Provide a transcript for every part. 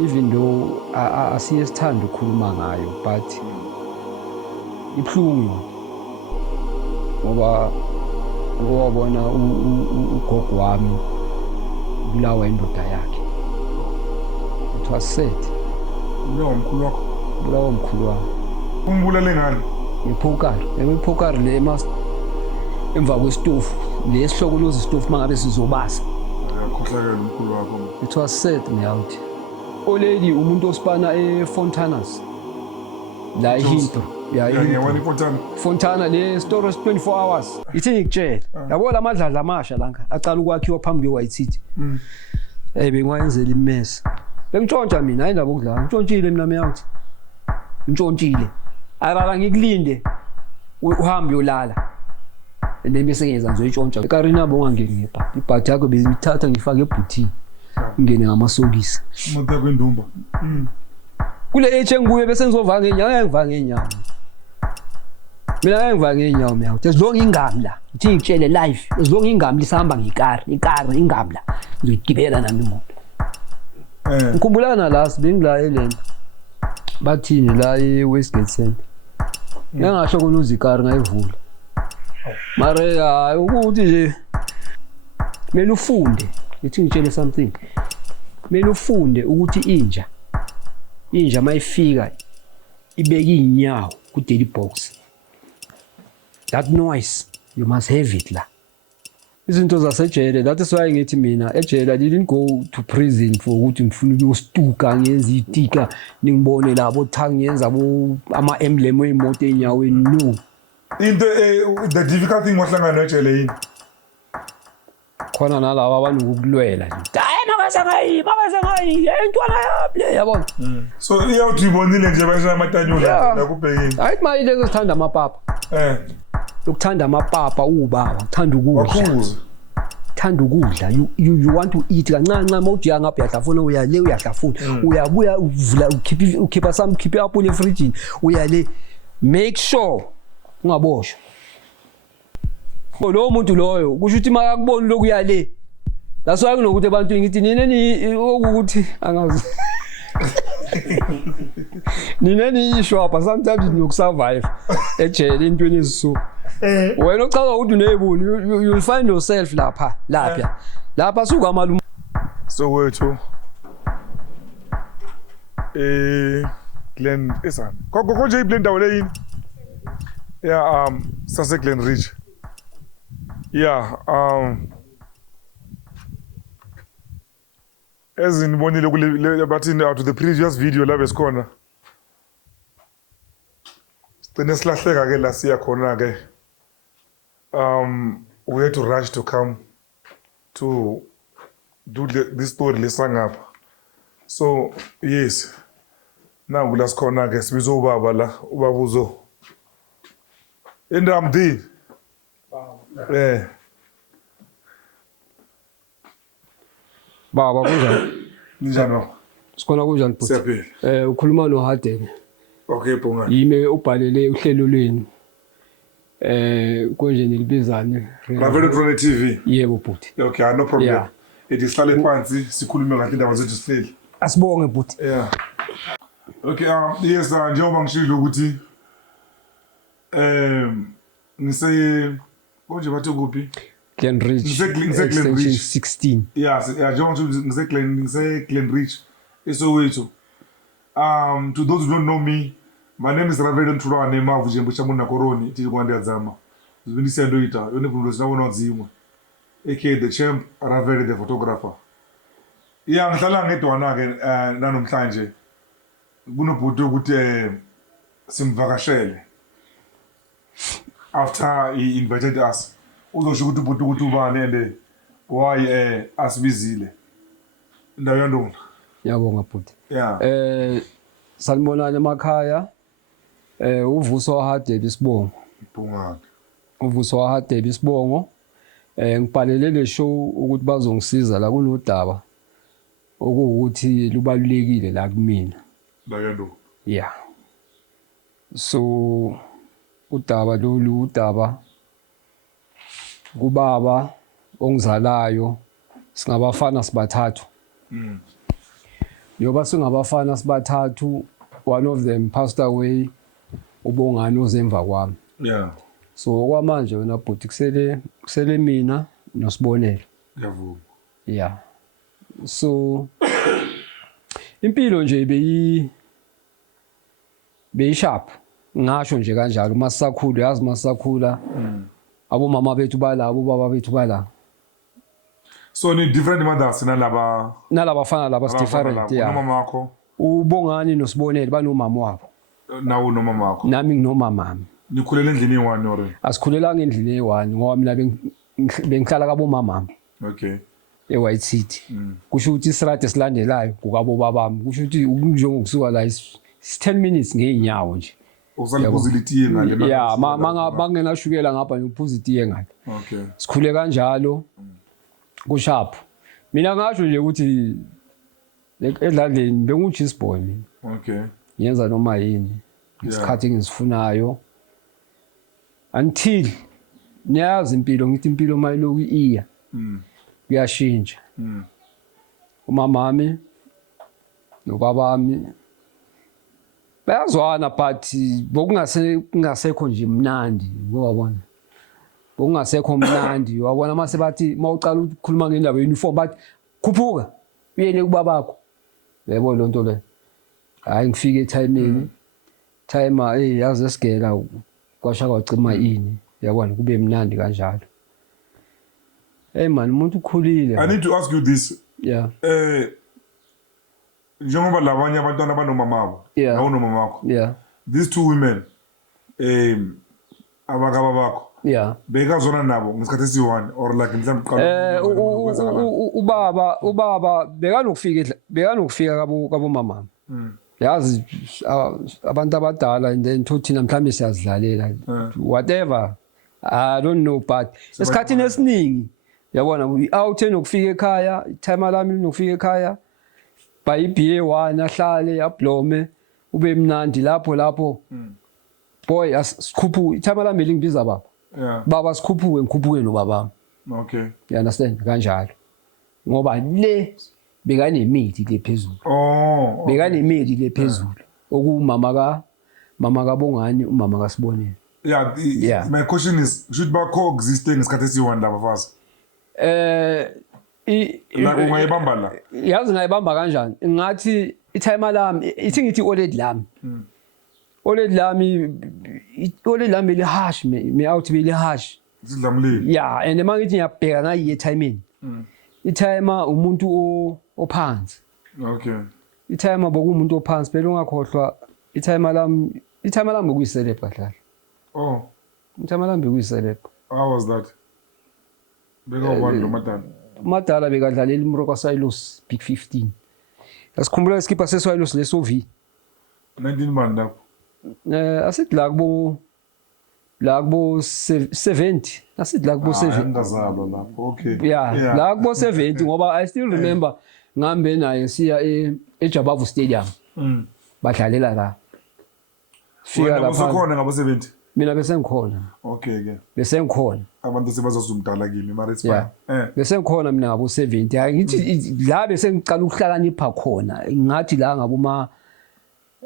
even though asiye sithanda ukukhuluma ngayo but ibuhlungu ngoba wabona ugogo wami ubulawa indoda yakhe. It was sad. Ubulawa umkhulu wakho? Ubulawa umkhulu wami. Umbulale ngani? Ngephokari. Ngephokari le emva kwesitofu. Lesihlokoloza isitofu mangabe sizobasa. Yakhohlakala umkhulu wakho. It was sad ngiyawuthi. Oledi umuntu osipana eFontanas. La eHintro. Ngiyawani Fontana. Fontana le store 24 hours. Ithi ngikutshela. Yabo lamadladla amasha lanka aqala ukwakhiwa phambi kwe-White City. Bengwayenzela imess. Bengitshontsha mina ayindaba okudlala. Ngitshontshile mina meyawuthi. Ngitshontshile. Ayala ngikulinde uhambe uyolala. Bese ngeza ngizoyitshontsha. Ekarina bongangeni ngebhadi. Ibhadi yakho bezithatha ngifaka ebhuthini. Ngene ngamasokisi. Umuntu kwendumba. Kule age nguye bese ngizova ngenyawo, ngiyangivanga ngenyawo. Mina ngiyangivanga ngenyawo meyawuthi. Ezilonga ingami la. Ngithi ngitshele live. Ezilonga ingami lisahamba ngekari ingami la. Ngizoyigibela nami imoto. Ngikhumbulana la sibengila elento. Bathini la eWestgate Center. Ngingasho kona uzikari ngayivula. Mare hayi ukuthi nje kumele ufunde. Ngithi ngitshele something. Kumele ufunde ukuthi inja mayifika ibeka inyawo ku daily box. That noise you must have it la. Izinto zasejele that is why ngithi mina ejele I didn't go to prison for ukuthi ngifuna ukuyostuka ngenza itika ningibone labo thang yenza ama emblem weimoto enyaweni no. The difficult thing wahlangana ejele yini? Khona nalabo abanokulwela nje. Hayi makasengayi intwana yable yabona. So iyawuthi ibonile nje bashaya amatanyula la kubhekini. Hayi manje lezi sithanda amapapa. Ukuthanda amapapa ubaba, uthanda ukudla. Uthanda ukudla. You want to eat kancane mawujiya ngapha uyahlafuna uyale uyahlafuna. Uyabuya uvula ukhipha some keep up in the fridge. Uyale make sure ungaboshwa. Lo muntu loyo kusho ukuthi makakubona lokuyale. That's why kunokuthi abantu ngithi nini ukuthi angazi. Nini ishwapha sometimes nokusurvive ejele intweni eziso. Wena ucaca ukuthi unebuni you'll find yourself lapha suka amalume. So wethu Glen esana. Konje iblend ndawo le yini? Yeah sase Glen Ridge. Yeah as in bonile kule bathini out of the previous video la besikhona. Sicine silahleka ke la siya khona ke. We had to rush to come to do this story lesangapha. So yes. Nangu la sikhona ke sibizo ubaba la ubabuzo. Endamdi. Baba kunjani? Njani? Sikhona kunjani futhi? Siyaphila. Ukhuluma noHadebe. Okay Bongani. Yime ubhalele uhlelo lweni. Konje nilibizane. Ravele Drone TV. Yebo futhi. Okay, no problem. Yeah. Ihlale phansi sikhulume kahle indaba zethu sihleli. Asibonge futhi. Yeah. Okay, yes njengoba ngishilo ukuthi ngise konje bathe kuphi? Glen Ridge. Ngise Glen Ridge 16. Yeah, njengoba ngise Glen Ridge. Isowethu. To those who don't know me, my name is Ravele Ntulwane Mavuje Mbuchamuna Koroni iti kwandi adzama. Zibini sendo ita, yone kundo sinabona nzimwe. aka the champ Ravele the photographer. Yeah, ngihlala ngedwana ke nanomhlanje. Kunobhuti ukuthi simvakashele. After he invited us, uzosho ukuthi ubhuti ukuthi ubani and why asibizile. Ndawo yandona. Yabonga bhuti. Yeah. Sanibonana emakhaya. Uvuso waHadebe Sibongo. Bongani. Uvuso waHadebe Sibongo. Ngibhalele le show ukuthi bazongisiza la kunodaba. Okuwukuthi lubalulekile la kumina. Bayando. Yeah. So udaba lolu udaba kubaba ongizalayo singabafana sibathathu. Yoba singabafana sibathathu, one of them passed away, uBongani ozemva kwami. Yeah. So kwamanje wena bhuti kusele mina noSibonelo. Ngiyavuma. Yeah. So impilo nje beyisharp. Ngasho nje kanjalo masisakhula yazi masisakhula. Abomama bethu bala, abobaba bethu bala. So ni different mothers nalaba Nalabafana laba different yeah. Nomama wakho uBongani noSibonelo banomama wabo. nawo nomama wakho. Nami nginomama. Nikhulela endlini eyi-1 or? Asikhulelanga endlini eyi-1 ngoba mina bengihlala kabomama. Okay. eWhite City. Kusho ukuthi isirade silandelayo kukabobabami. Kusho ukuthi njengokusuka la 10 minutes ngeenyawo nje. Usaliphuzile itiye ngale. Yeah, mangena shukela ngapha ngiphuza itiye ngale. Okay. Sikhule kanjalo. Kushapho. Mina ngasho nje ukuthi edladleni bengu-cheese boy mina. Okay. Yenza noma yini. Isikhathi engisifunayo. Until niyazi impilo ngithi impilo mayiloku iya. Kuyashintsha. Umamami nobabami bayazwana but bokungasekho nje mnandi ngoba bokungasekho mnandi wabona mase bathi mawucala ukukhuluma ngendaba uniform bathi khuphuka uyele kubabakho yebo lonto le hayi ngifike etimeni timer yazi esigela kwasha kwacima ini yabona kube mnandi kanjalo. Hey man umuntu ukhulile. I need to ask you this. Yeah. Njengoba labanye abantwana banomama wabo. Yeah. Nawo nomama wakho. Yeah. These two women abakaba bakho. Yeah. Bekazona nabo ngesikhathi esi-1 or like mhlawumbe ubaba bekanokufika kabomama. Yazi abantu abadala and then thina mhlambe siyazidlalela whatever I don't know but esikhathini esiningi yabona out enokufika ekhaya time lami linokufika ekhaya by BA1 ahlale ablome ube mnandi lapho boy asikhuphu time lami lingibiza baba. Yeah. Baba sikhuphuke nobaba. Okay. You understand kanjalo ngoba le bekanemithi lephezulu. Oh. Bekanemithi lephezulu okumama kaBongani umama kaSibonelo. Yeah, my question is should ba coexisting ngesikhathi esi-1 laba fast? La ungayibamba la. Yazi ngayibamba kanjani? Ngathi itime lami ithi ngithi old lami. Old lami le hash me out be le hash. Sidlamlile. Yeah, and mangithi ngiyabheka ngayi etimeni. Itime umuntu ophansi. Okay. Itime bokumuntu ophansi phela ungakhohlwa itime lami kuyiselebha dlala. Oh. Itime lami kuyiselebha. How was that? Bekawani lo madala. Madala bekadlalela iMoroka Silos Big 15. Yasikhumbula iskipper seSilos leSOV. 19 man lapho. Asithi la kubo 70. Asithi la kubo 70. Ngazalwa lapho. Okay. Yeah, la kubo 70 ngoba I still remember ngambe naye siya eJabavu Stadium. Badlalela la. Fika lapha. Usekhona ngabo 70. Mina bese ngikhona. Okay ke. Bese ngikhona. Abantu sebazazumdala kimi mara it's fine. Bese ngikhona mina ngabo 70. Ngithi la bese ngicala ukuhlakanipha khona. Ngathi la ngabo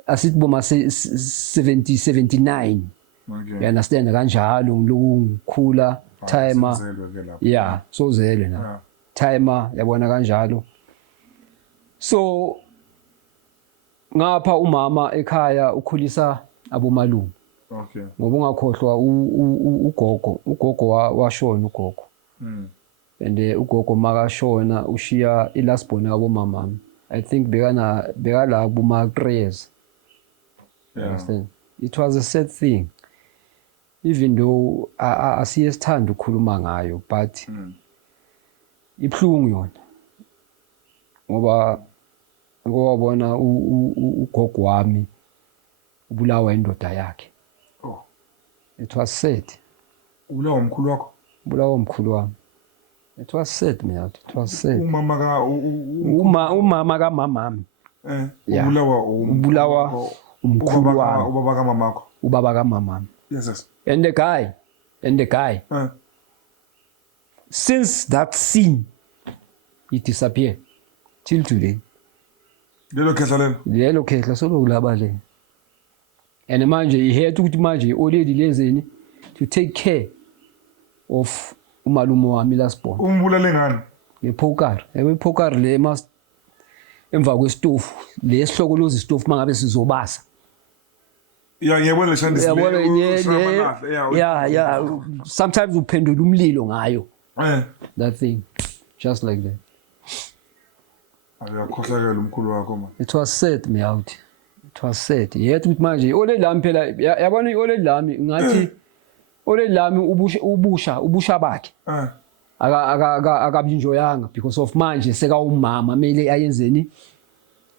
asithi boma 79. Okay. You understand kanjalo ngiloku ngikhula timer. Yeah, sozele na. Timer yabona kanjalo. So ngapha umama ekhaya ukhulisa abomalume. Okay. Ngoba ungakhohlwa ugogo washona ugogo. And ugogo makashona ushiya ilast born kabomama. I think bekala buma 3 years. Yeah. Understand? It was a sad thing. Even though asiyesithanda ukukhuluma ngayo but ibhlungu yona. Ngoba bona ugogo wami ubulawa indoda yakhe. Oh. It was sad. Ubulawa umkhulu wakho? Ubulawa umkhulu wami. It was sad man. It was sad. Umama kamamami. Ubulawa umkhulu wami. Ubaba kamamakho. Ubaba kamamami. Yes. And the guy. Since that scene, he disappeared till today. lelo khehla lelo lelo khehla solo laba le and manje ihethe ukuthi manje already lenzeni to take care of umalume wami lasibona umbulale ngani ngepoker ipoker le must emva kwesitofu lesihloko lozi isitofu mangabe sizobasa ngiyabona le shandisi yeah sometimes uphendula umlilo ngayo eh that thing just like that akakhohlakela umkhulu wakho man it was sad me out it was sad yethu ukuthi manje ole lami phela yabona ole lami ngathi ole lami ubusha bakhe akabinjoyanga because of manje seka umama mele ayenzeni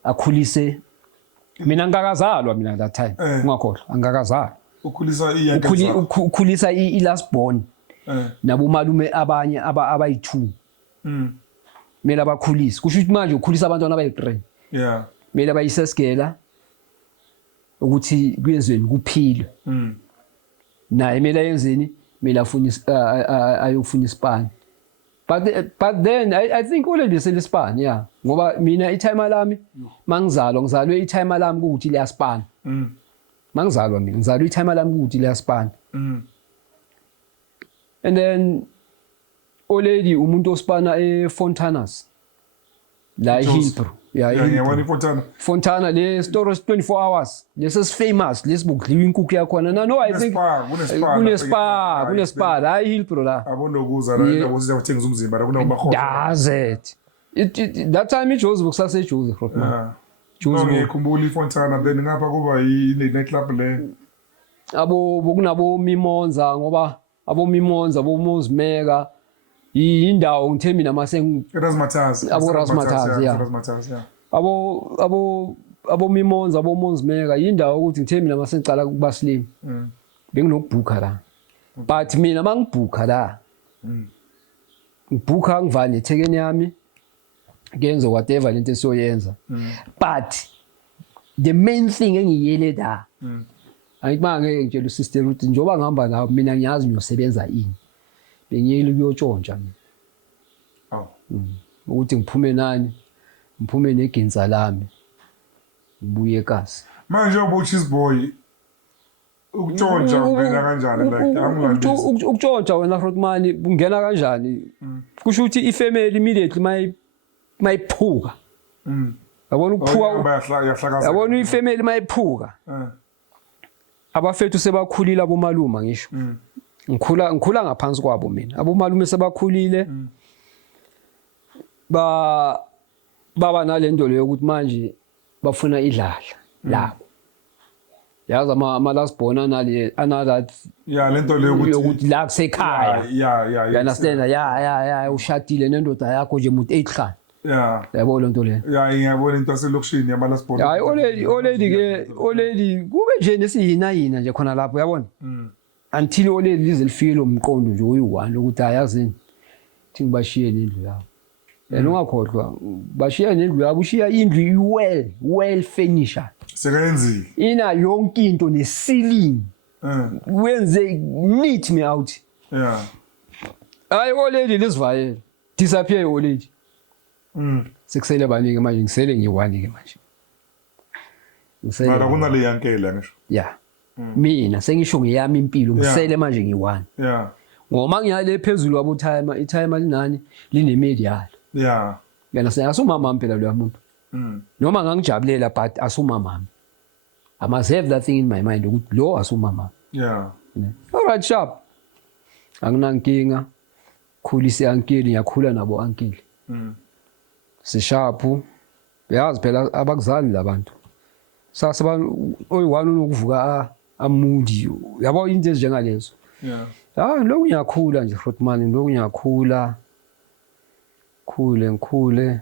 akhulise mina ngakazalwa mina that time ungakhohlwa angakazalwa ukhulisa iyakhe ukhulisa ilast born nabo malume abanye abayi2 mela bakhulisa kusho ukuthi manje ukhulisa abantwana abayi3 yeah mela bayisesigela ukuthi kuyenzweni kuphilwe naye mela yenzeni mela afuna ayofuna ispan but then I think already selespan yeah ngoba mina itime lami ngizalwe itime lami ukuthi liyaspan mangizalwa mina ngizalwe itime lami ukuthi liyaspan and then already umuntu ospana eFontanas la eHillbrow yeah Fontana le store 24 hours lesi famous lesibukudliwa inkukhu yakhona no I think kunespa la eHillbrow la abonokuza la indawo sizathenga umzimba la kunabakhona does it that time iJoseph kusase Joseph Rothman Joseph ngikhumbula iFontana then ngapha kuba night club le bokunabo Mimonza ngoba abomimonza bomozimeka indawo ngithe mina mase Rasmataz yeah abo mimonza bomozimeka indawo ukuthi ngithe mina mase ngicala kubaSlim benginokubhuka la but mina mangibhuka la ngibhuka ngivale ethekeni yami ngenze whatever lento esiyoyenza but the main thing engiyele la ayithi manje ngitshela usister ukuthi njoba ngihamba nawo mina ngiyazi ngiyosebenza ini bengiyeli kuyotshontsha mina ukuthi ngiphume nani ngiphume neginza lami ngibuye eKasi manje ubuchis boy ukutshontsha wena kanjani like angilandisi ukutshontsha wena Rothman ungena kanjani kusho ukuthi ifamily immediately mayiphuka yabona ukuphuka yabona ifamily mayiphuka abafethu sebakhulile abomaluma ngisho ngikhula ngaphansi kwabo mina abomalume sebakhulile baba nalento leyo ukuthi manje bafuna idlala labo yazi ama last born another yeah lento leyo ukuthi la kusekhaya yeah you understand yeah ushadile nendoda yakho nje umuntu 8 khana yeah yabo lento leyo ngiyabona into aselokishini yama last born hayi already kube nje nesiyina nje khona lapho yabona until already lize lifike lo mqondo nje uyi1 ukuthi ayazini thi ngibashiye nendlu yabo yena ungakhohlwa bashiya nendlu yabo ushiya indlu well finished sekayenzile ina yonke into ne ceiling wenze neat me out yeah hayi already lisivayela disappear already sekusele banike manje ngisele ngi1 ke manje mara kunale yankela ngisho yeah mina sengisho ngiyami impilo ngisele manje ngi1 yeah ngoma ngiyale phezulu wabo timer itimer linani linemedial yeah yena asumama phela lo muntu noma ngangijabulela but asumama I must have that thing in my mind ukuthi lo asumama yeah alright sharp anginankinga khulise ankili ngiyakhula nabo ankili sisharpu yazi phela abakuzali labantu sasaba oyi1 unokuvuka amudi yabo into ezinjengalezo yeah lo ngiyakhula nje Rothman lo ngiyakhula khule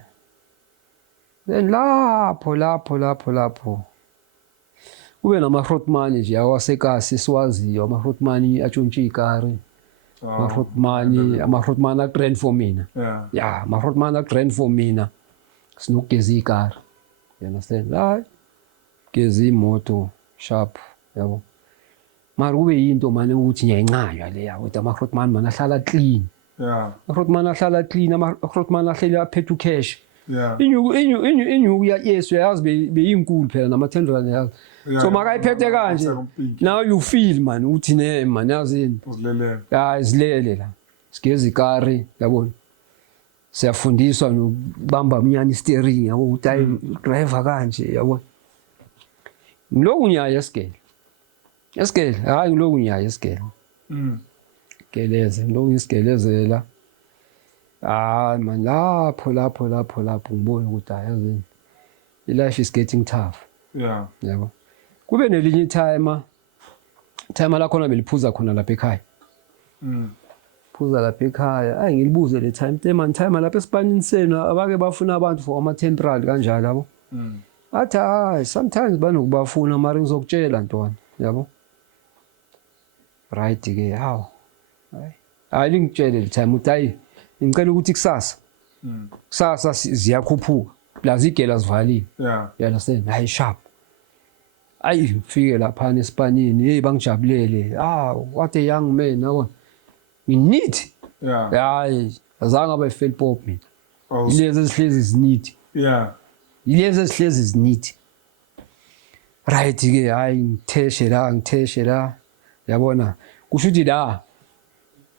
then lapho ube nama Rothman nje awaseKasi siwaziyo ama Rothman atshontshe ikari ama Rothman a trend for mina yeah ama Rothman a trend for mina sinogeza ikari you understand hayi geza imoto sharp yabo mara kube yinto manje ukuthi ngiyayincanywa le yawo ukuthi ama Rothman mana ahlala clean yeah Rothman ahlala clean ama Rothman ahlela phethu cash Yeah. Inyuku yesu yazi beyinkulu phela nama-10 yazi. So makayiphethe kanje. Now you feel man uthi ne man yazini. Uzilele. Ya izilele la. Sigeza ikari yabona. Siyafundiswa nokubamba umnyana steering yabo ukuthi ayi driver kanje yabona. Ngiloku nyaya esigele. Esigele hayi ngiloku nyaya esigele. Geleze ngiloku isigelezela. Ah man lapho ngibona ukuthi ayazini. Life is getting tough. Yeah. Yabo. Kube nelinye time la khona beliphuza khona lapha ekhaya. Phuza lapha ekhaya. Ayi ngilibuze le time time lapha esipanini senu abake bafuna abantu for ama temporary kanjalo yabo. Athi hayi sometimes banokubafuna mara ngizokutshela ntwana yabo. Right ke hawo. Hayi ngitshele le time uthi hayi ngicela ukuthi kusasa ziyakhuphuka la zigela zivalile. Yeah. You understand? Hayi sharp. Ayi fike lapha nespanini hey bangijabulele. What a young man yabo. Ngineat. Yeah. Hayi azange abayifeel pop mina. Oh. Ilezi ezihlezi zineat. Yeah. Ilezi ezihlezi zineat. Right ke hayi ngitheshe la yabona kusho ukuthi la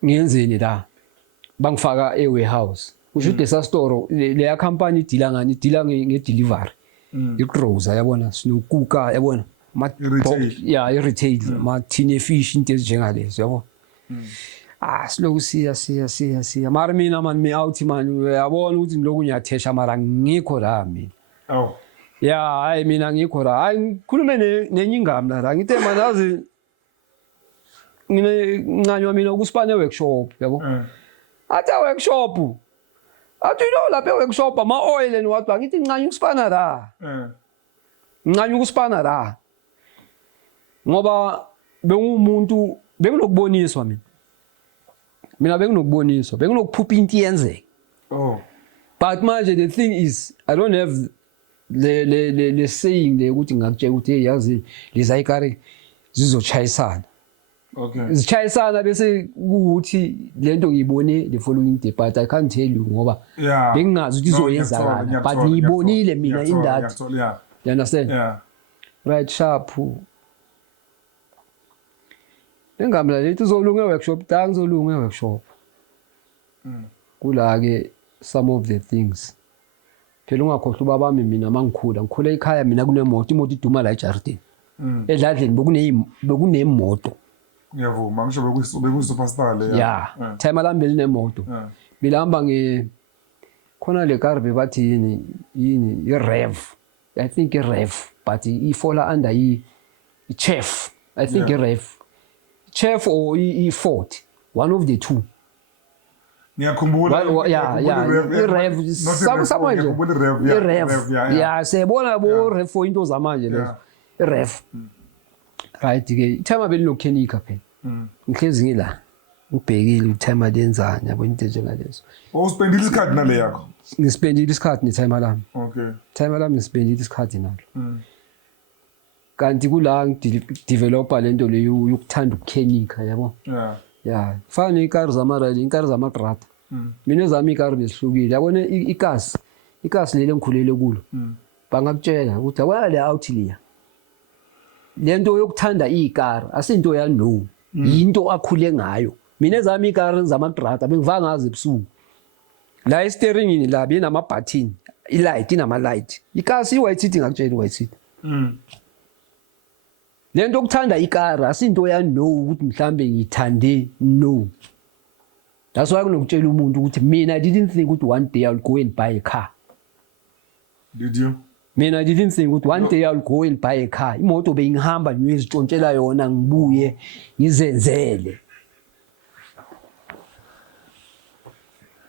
ngiyenzeni la bangifaka e-warehouse kusho ukuthi lesa store leya company idila ngani idila nge-delivery igroza yabona sinokuka yabona i-retail ma-tin fish into ezinjengalezo yabona siloku siya mara mina man me-out man uyabona ukuthi ngiloku ngiyathesha mara ngikho la mina ya hayi mina ngikho la hayi ngikhulume nenye ingami la ngithe man yazi ngincanywa mina ukusipane workshop yabo athi workshop athi lapha workshop ama oil and what ngithi ngincanywa ukusipana la ngincanywa ukusipana la ngoba bengumuntu benginokuboniswa mina benginokuboniswa benginokuphupha into yenzeke but manje the thing is I don't have le saying le ukuthi ngakutshela ukuthi hey yazi lezayikari zizochayisana. Okay. Zichayisana bese ukuthi lento ngiyibone the following day but I can't tell you ngoba bengingazi ukuthi izoyenzakala but ngiyibonile mina in that. You understand? Yeah. Right sharp. Bengamla lethi uzolunga workshop ta ngizolunga workshop. Kula ke some of the things. Phela ungakhohlwa ubabami mina ngikhula ekhaya mina kunemoto imoto iduma la eJardini. Edladleni bekunemoto. Ngiyavuma ngisho bekusuperstar le. Yeah. Time alambeli nemoto. Bilahamba khona le car bebathi yini i-rev. I think i-rev but ifola under i-chef. I think i-rev. Chef or i-Ford. One of the two. Ngiyakhumbula i-rev samanje i-rev yeah siyabona bo rev for into zamanje lezo i-rev right ke time belinokenika phela ngihlezi ngila ngibhekile time lenzani yabo into njengalezo uspendile isikhathi nale yakho ngispendile isikhathi ne-time lami okay time lami ngispendile isikhathi nalo kanti kula ngidevelopa lento leyo yokuthanda ukukenika yabo yeah fana ikari zamarali inkari zamagrata mina ezami ikari bezihlukile yabona ikasi lele ngikhulele kulo bangakutshela ukuthi awala le outlier lento yokuthanda ikari asinto ya no into akhule ngayo mina ezami ikari zamagrata bengivanga ngazi ebusuku la i-steeringini la benama button i-light inama light ikasi i-white seat ngakutshela i-white seat lento okuthanda ikari asinto ya no ukuthi mhlambe ngithande no. That's why kunokutshela umuntu ukuthi mina I didn't think ukuthi one day I'll go and buy a car. Did you? Mina I didn't think ukuthi one day I'll go and buy a car. Imoto bengihamba ngizitshontshela yona ngibuye ngizenzele.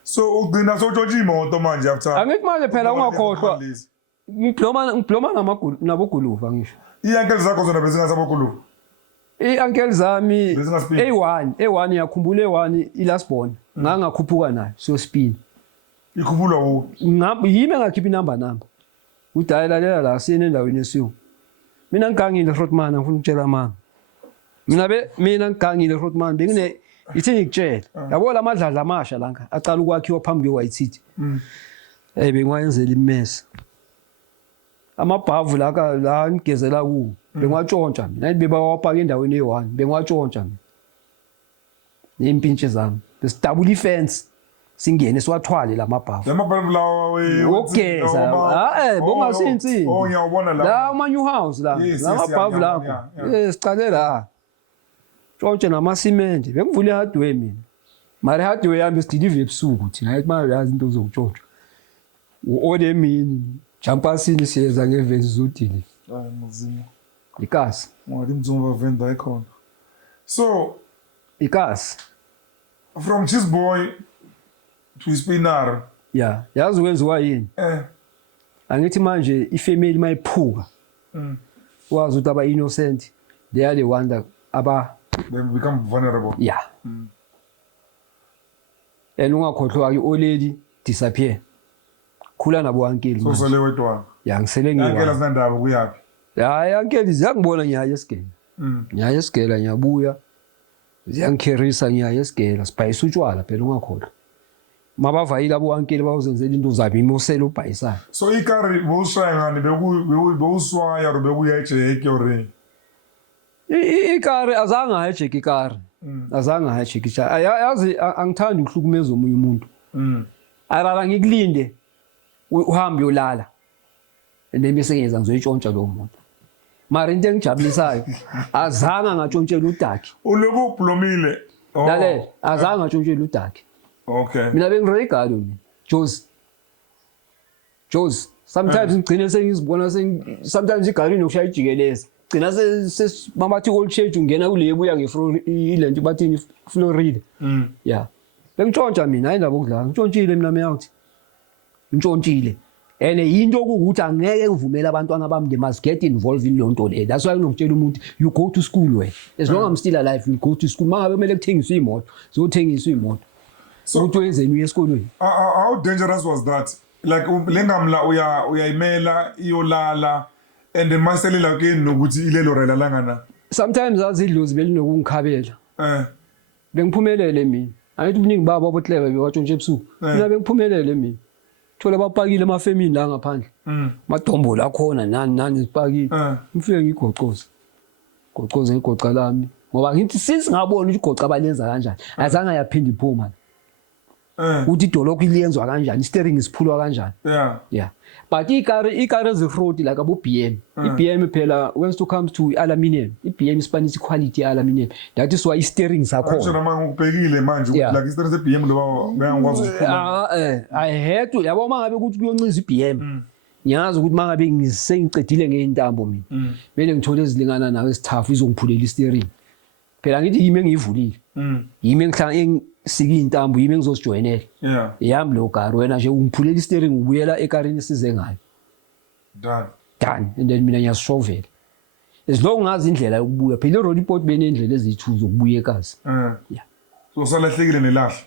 So ugcina sotshontsha imoto manje after. Angithi manje phela ungakhohlwa. Ngiploma naboguluva ngisho. I-uncle zakho zona bezingasaboguluva. I-uncle zami A1 yakhumbula A1 ilasbon ngangakhuphuka nayo so spin. Ikhuphulwa wo. Yimi engakhipha inamba. Udayela la sine endaweni esiyo. Mina ngigangile Rotman ngifuna ukutshela amanga. Mina ngigangile Rotman bengine ithi ngikutshela. Yabo lamadladla amasha lanka aqala ukwakhiwa phambi kwe-White City. bengwayenzela imesa amabhavu la ngigezela ku bengwatshontsha mina bebawapaka endaweni e1 bengwatshontsha mina nempintshi zami besidabula ifence singene siwathwale lamabhavu lamabhavu lawa ogeza bongasinsi ngiyabona la ama new house la lamabhavu la sicale la tshontshe namasimende bengivule hardware mina mara hardware yami sidilive ebusuku thina ayithi manje yazi into zokutshontsha uode mini champasini siyeza ngevezi zodili hayi muzima ikasi ngwali mzumba venda ikhona so ikasi from cheese boy to Spinar yeah yazi wenziwa yini angithi manje ifamily mayiphuka wazi ukuthi aba innocent they are the one that they become vulnerable yeah ungakhohlwa ke olady disappear khula nabo ankeli so sele wedwa ya ngisele ngiwa ankela zinandaba kuyapi hayi ankeli ziyangibona ngiyaye esigela ngiyaye esigela ngiyabuya ziyangikherisa ngiyaye esigela sibhayisa utshwala phela ungakhohlwa mabavayile abo ankeli bawuzenzela into zabo imosela ubhayisana so ikari bowushaya ngani bewuswaya ro bekuya ejeke ore ikari azange ayejeke ikari azange ayejeke cha yazi angithandi ukuhlukumeza omunye umuntu arala ngikulinde uhambe uyolala bese ngenza ngizoyitshontsha lo muntu mara into engijabulisayo azange ngatshontshela udaki uloku ublomile lalela azange ngatshontshela udaki okay mina bengiregalo mina Joes sometimes ngigcine sengizibona sometimes igalini nokushaya ijikeleza gcina mamathi old church ungena kule buya ilento bathini Florida yeah bengitshontsha mina ayindaba okudlala ngitshontshile mina meyawuthi ngitshontshile ene yinto ukuthi angeke ngivumele abantwana bami they must get involved in lonto le that's why ngitshela umuntu you go to school wena as long as I'm still alive you go to school mangabe kumele kuthengiswe imoto zothengiswa imoto so ukuthi wenzeni uye esikolweni how dangerous was that like lengamla uyayimela iyolala and then maselela ke nokuthi ilelo rela langana sometimes azidlozi belinokungikhabela bengiphumelele mina ayithi ubuningi babo abotlebe bewatshontshe ebusuku mina bengiphumelele mina thola bapakile amafemini la ngaphandle madombo la khona nani sipakile ngifike ngigocoze igoca lami ngoba ngithi singabona ukuthi igoca abalenza kanjani azange yaphinda iphuma uthi idolokho iliyenzwa kanjani steering isiphulwa kanjani yeah but ikari ezifrodi like abo BM iBM phela when it comes to aluminum iBM Spanish quality aluminum that is why steering sakhona ngisho noma ngikubhekile manje ukuthi like steering seBM lo bayangikwazi ukuphuma I had to yabo mangabe ukuthi kuyoncinza iBM ngiyazi ukuthi mangabe ngisengicedile ngeintambo mina bele ngithole ezilingana nawe esithafu izongiphulela isteering phela ngithi yimi engivulile yimi siki intambo yimi ngizosijoinela yami lo gari wena nje ungiphulela isteering ubuyela ekarini size ngayo done and then mina ngiyashovela as long ngazi indlela yokubuya phela road report benendlela ezithu zokubuya ekazi yeah so usalahlekile nelahla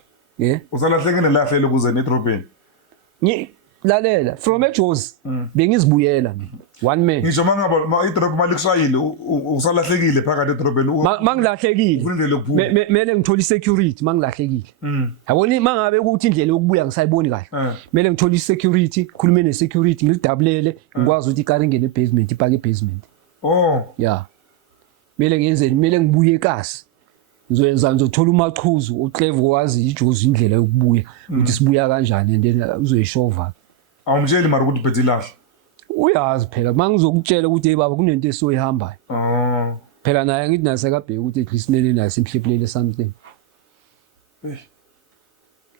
usalahlekile nelahla lokuze nedrobheni lalela from eJozi bengizibuyela mina one man ngisho mangaba idrop malikushayile usalahlekile phakathi edrobheni mangilahlekile mele ngithola security mangilahlekile yabona mangabe ukuthi indlela yokubuya ngisayiboni kahle mele ngithola security khulume ne security ngilidabulele ngikwazi ukuthi ikari ingene basement ipake basement yeah mele ngenzeni mele ngibuye ekasi ngizothola umachuzu oclever wazi iJozi indlela yokubuya ukuthi sibuya kanjani and then uzoyishova awumtsheli mara ukuthi uphethe ilahla uyazi phela mangizokutshela ukuthi hey baba kunento esoyihambayo phela naye ngithi nasekabheka ukuthi at least nene naye simhlephulele something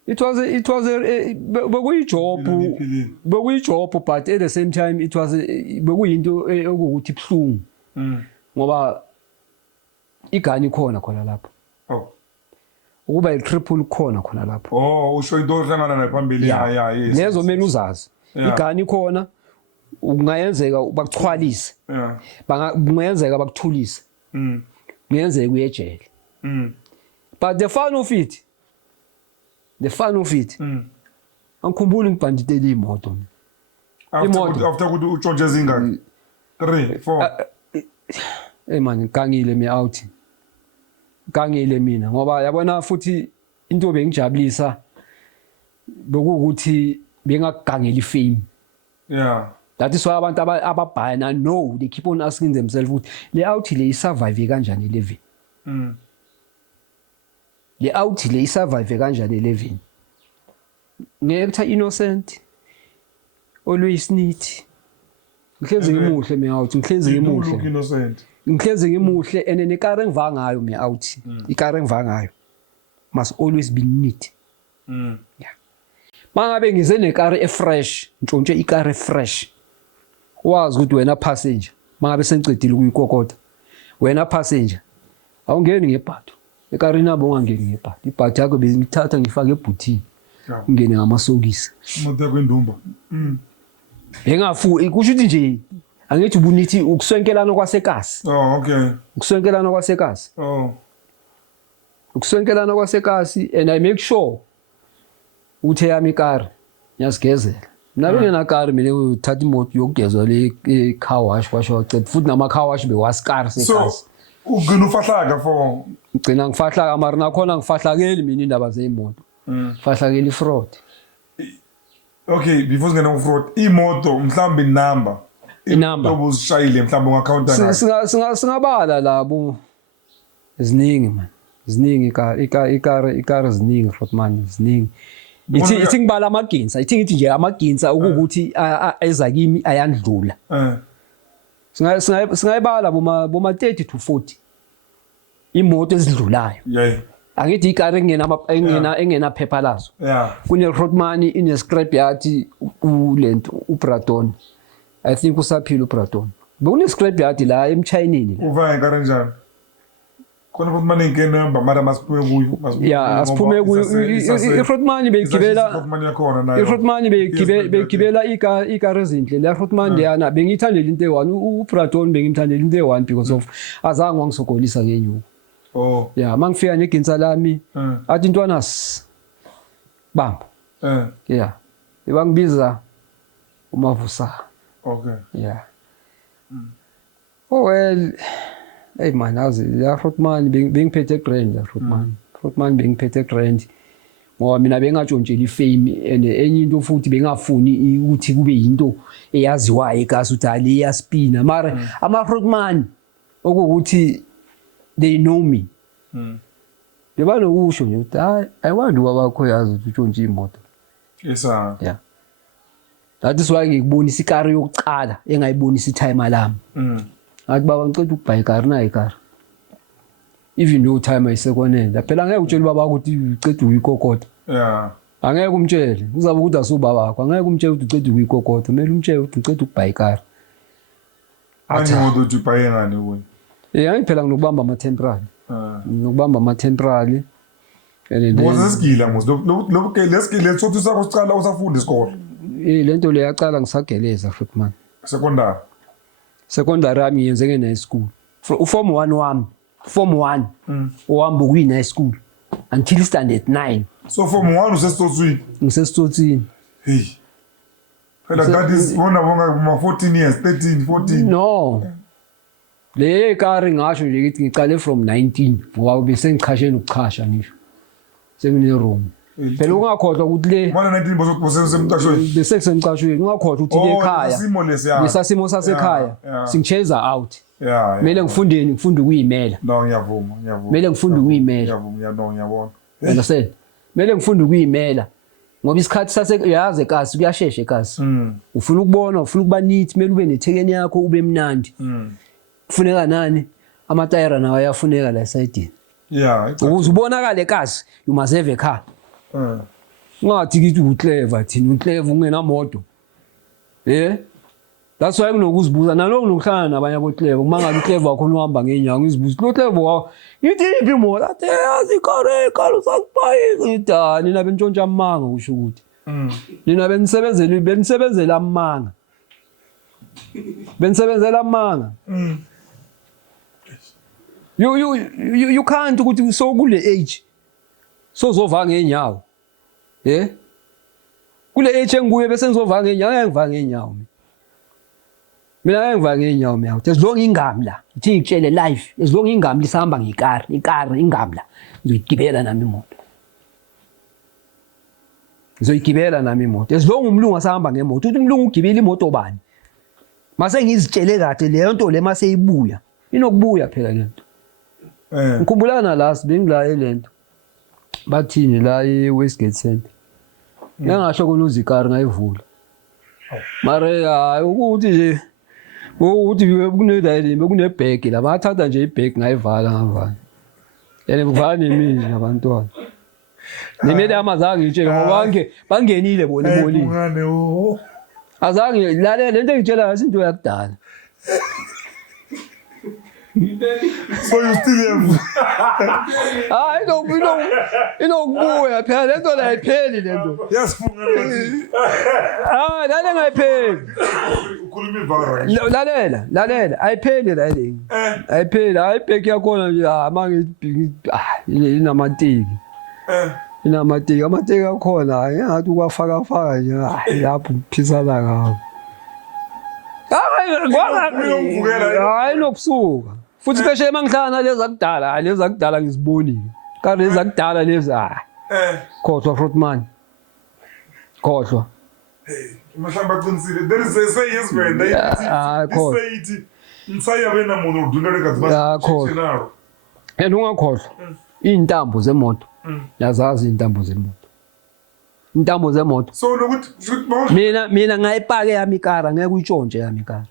it was bekuyijob but at the same time it was bekuyinto ukuthi ibhlungu ngoba igani khona lapho ukuba itriple khona lapho usho into ohlangana nayo phambili yes lezo mele uzazi igani khona ungayenzeka bakuchwalise bangayenzeka bakuthulise ngiyenzeka uyejele but the fun of it angikhumbuli ngibhanditele imoto after ukuthi utshontshe zingaki 3 4 man ngangile me out ngangile mina ngoba yabona futhi into bengijabulisa bokuthi bengakugangela ifame. Yeah. That is why abantu ababhaya na no, they keep on asking themselves ukuthi le out le isurvive kanjani 11. Le out le isurvive kanjani 11. Ngekutha innocent always neat. Ngihlezi ngimuhle me out, ngihlezi ngimuhle. Innocent. Ngihlezi ngimuhle and nekare ngiva ngayo me out. Ikare ngiva ngayo must always be neat. Yeah. Mangabe ngize nekare efresh, ntshontshe ikare fresh. Wazi ukuthi wena passenger, mangabe sengicedile ukuyikokota. Wena passenger, awungeni ngebhato. Ekare nabo ungangeni ngebhato. Ibhato yakho bezingithatha ngifake ebhuthini. Ngene ngamasokisi. Umuntu kwendumba. Bengafu kusho ukuthi nje angithi ubunithi ukuswenkelana kwasekasi. Oh, okay. Ukuswenkelana kwasekasi. Oh. Ukuswenkelana kwasekasi and I make sure uthe yami ikari ngiyasigezela. Mina bengena kari mina uthatha imoto yokugezwa le car wash kwasho waceda futhi nama car wash bewasikari sekasi. So ugcina ufahlaka for ngicina ngifahlaka mara nakhona ngifahlakeli mina indaba zeimoto. Fahlakeli ifraud. Okay, before singena ku-fraud, imoto mhlambe inamba. Inamba obuzishayile mhlambe ungacounta ngayo. Singabala labo ziningi man. Ziningi ikari ziningi Frotman ziningi. Ithi ngibala amaginsa, ithi nje amaginsa ukuthi eza kimi ayandlula. Singayibala boma 30 to 40 imoto ezidlulayo. Yeah. Angithi ikari engena phepha lazo. Yeah. Kune Frotman ine scrap yard ulento uBraton. I think usaphila uBraton. Bekune scrap yard la emChineni la. Uva ikari njani? Khona futhi manje ngenamba mara masiphume kuyo. Yeah, asiphume kuyo. iFrotman beyigibela. iFrotman yakhona nayo. iFrotman beyigibela ikari ezinhle. La iFrotman yana bengithandela into e1 uBraton bengimthandela into e1 because of azange wangisogolisa ngenyuko. Oh. Yeah, mangifika neginsa lami athi intwanas bamba. Yeah. Ibangibiza uMavusa. Okay. Yeah. Oh well, hey man, la Frotman bengiphethe grand la Frotman. Frotman bengiphethe grand. Ngoba mina bengatshontshela ifame and enye into futhi bengafuni ukuthi kube yinto eyaziwayo egazi ukuthi ali yaspina mara ama Frotman okuthi they know me. Leba nokusho nje ukuthi I want ubabakho yazi ukuthi utshontshe imoto. Yes. Yeah. That is why ngikubonisa ikari yokucala engayibonisa itime lami. Ngathi baba ngicela ukubha ikari na ikari. Even though time ayisekonela. Phela ngeke utshele baba ukuthi uceda ukuyikokota. Yeah. Angeke umtshele. Uzaba ukuthi asubaba wakho. Angeke umtshele ukuthi uceda ukuyikokota. Kumele umtshele ukuthi uceda ukubha ikari. Athi imoto uthi ubhaye ngani wena? Angiphela nginokubamba ama-temporary. Nokubamba ama-temporary. Ngosesigila mos lo lesigile sothi sakho sicala usafunda isikole. Lento le yaqala ngisageleza Frotman. Secondary. Secondary yami yenze nge-high school. Form 1 wami. Form 1. Ohamba kuyi-high school until standard 9. So form 1 usesitotsini. Ngisesitotsini. Hey. Phela that is wona ma 14 years, 13, 14. No. Le kari ngasho nje ukuthi ngicale from 19 ngoba bese ngichashela ukuchasha ngisho. Sengine room. Phela ungakhohlwa ukuthi le mana 19 bosemqashweni. Bese kusemqashweni ungakhohlwa ukuthi le ekhaya. Isimo lesiya. Lesasimo sasekhaya. Singicheza out. Yeah. Kumele ngifunde ukuyimela. No ngiyavuma. Kumele ngifunde ukuyimela. Ngiyabona. Understand? Kumele ngifunde ukuyimela. Ngoba isikhathi yaze kasi kuyasheshe kasi. Ufuna ukubona, ufuna ukuba neat, kumele ube nethekeni yakho ube mnandi. Kufuneka nani? Amatayera nawo ayafuneka la side. Yeah. Ukuze ubonakale kasi, you must have a car. Ungathi kithi uclever thina uclever ungena moto. That's why kunokuzibuza nalo kunokuhlala nabanye abo clever. Uma ngabe clever khona uhamba ngenyanga uzibuza lo clever wawo. Yithi iphi imoto? Athe azikare kalo sakuphayi idani nina bentshontsha amanga kusho ukuthi. Nina benisebenzela amanga. Benisebenzela amanga. You can't ukuthi so kule age sozova ngenyawo. Kule age enguye bese ngizova ngenyawo engiva ngenyawo. Mina engiva ngenyawo mina. As long ingamla. Ithi ngitshele life. As long ingamla isihamba ngekari ingamla. Ngizogibela nami imoto. ngizoyigibela nami imoto as long umlungu asahamba ngemoto uthi umlungu ugibela imoto bani mase ngizitshele kahle leyo nto le mase ibuya inokubuya phela lento ngikhumbulana la sibengila elento bathini la eWestgate Center ngangasho khona uzikari ngayivula mare hayi ukuthi nje ukuthi kunedayini kunebag la bathatha nje ibag ngayivala ngavala yena kuvala nemini nabantwana nemede amazange ngitshele ngoba bangenile bona ebolini ungane azange lalela lento engitshela izinto yakudala so you still have hayi inokubuya phela lento la ayipheli lento yasifunga hayi lale ngayipheli ukhuluma ivara lalela ayipheli la le ayipheli hayi bheki yakhona nje mangi inamatiki amateki akhona ngathi ukwafaka nje lapho uphisana ngawo hayi nokusuka futhi peshe mangihlala lezi akudala ngizibonile kanti lezi akudala lezi khohlwa Frotman khohlwa mahlamba qinisile there is a say yes man they say it insaya bena munhu udunele kazi and ungakhohlwa intambo zemoto yazazi intambo zemoto so nokuthi mina ngayipake yami ikara ngeke uyitshontshe yami ikara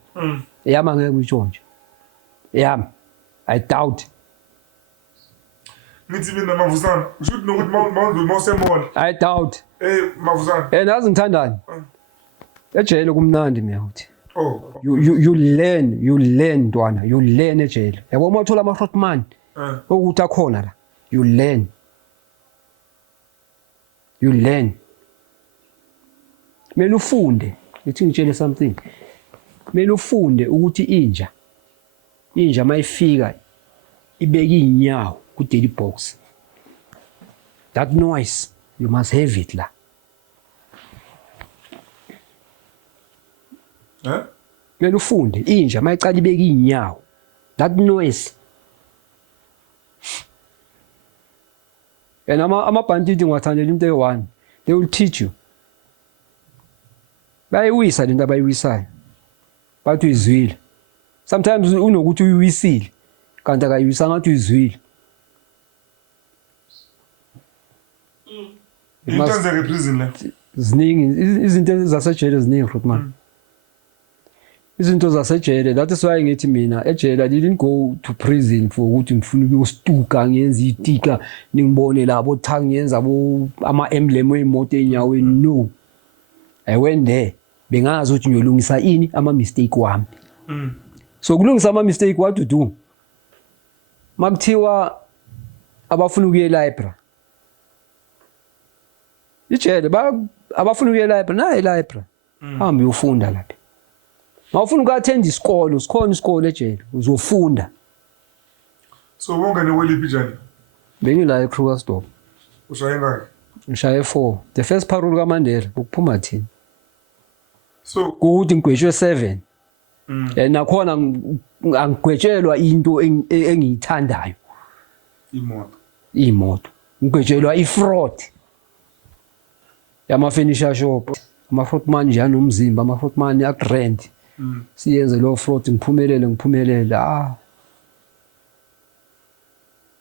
yami ngeke uyitshontshe yami I doubt mithi mina mavusana ushuthi nokuthi mawusemona I doubt mavusana nazi ngithandani ejele kumnandi mina uthi oh you learn ntwana you learn ejele yabo uma uthola ama Frotman ukuthi akhona la you learn mele ufunde ethi ngitshele something mele ufunde ukuthi inja mayifika ibeka inyawo ku daily box that noise you must have it la mele ufunde inja mayicala ibeka inyawo that noise and amabhantiti ngiwathandela into eyi-1 they will teach you bayiwisa lento abayiwisayo bathi uyizwile sometimes unokuthi uyiwisile kanti akayiwisa ngathi uyizwile intenzeke prison la ziningi izinto zasejele ziningi Frotman izinto zasejele that is why ngithi mina ejele I didn't go to prison for ukuthi ngifuna ukuyostuka ngenza itika ningibone labo thang ngenza ama emblem weimoto enyaweni no I went there bengazi ukuthi ngiyolungisa ini ama mistake wami so kulungisa ama mistake what to do makuthiwa abafuna ukuye library ijele abafuna ukuye library na library hamba uyofunda lapha mawufuna uku-attend isikolo sikhona isikolo ejele uzofunda so bonke neweliphi njani bengila eKrugersdorp ushaye ngaki ngishaye 4 the first parole kaMandela ukuphuma thina so ukuthi ngigwetshwe 7 nakhona angigwetshelwa into engiyithandayo imoto ngigwetshelwa ifraud yama furniture shop ama Frotman nje anomzimba ama Frotman akrent siyenze lo fraud ngiphumelele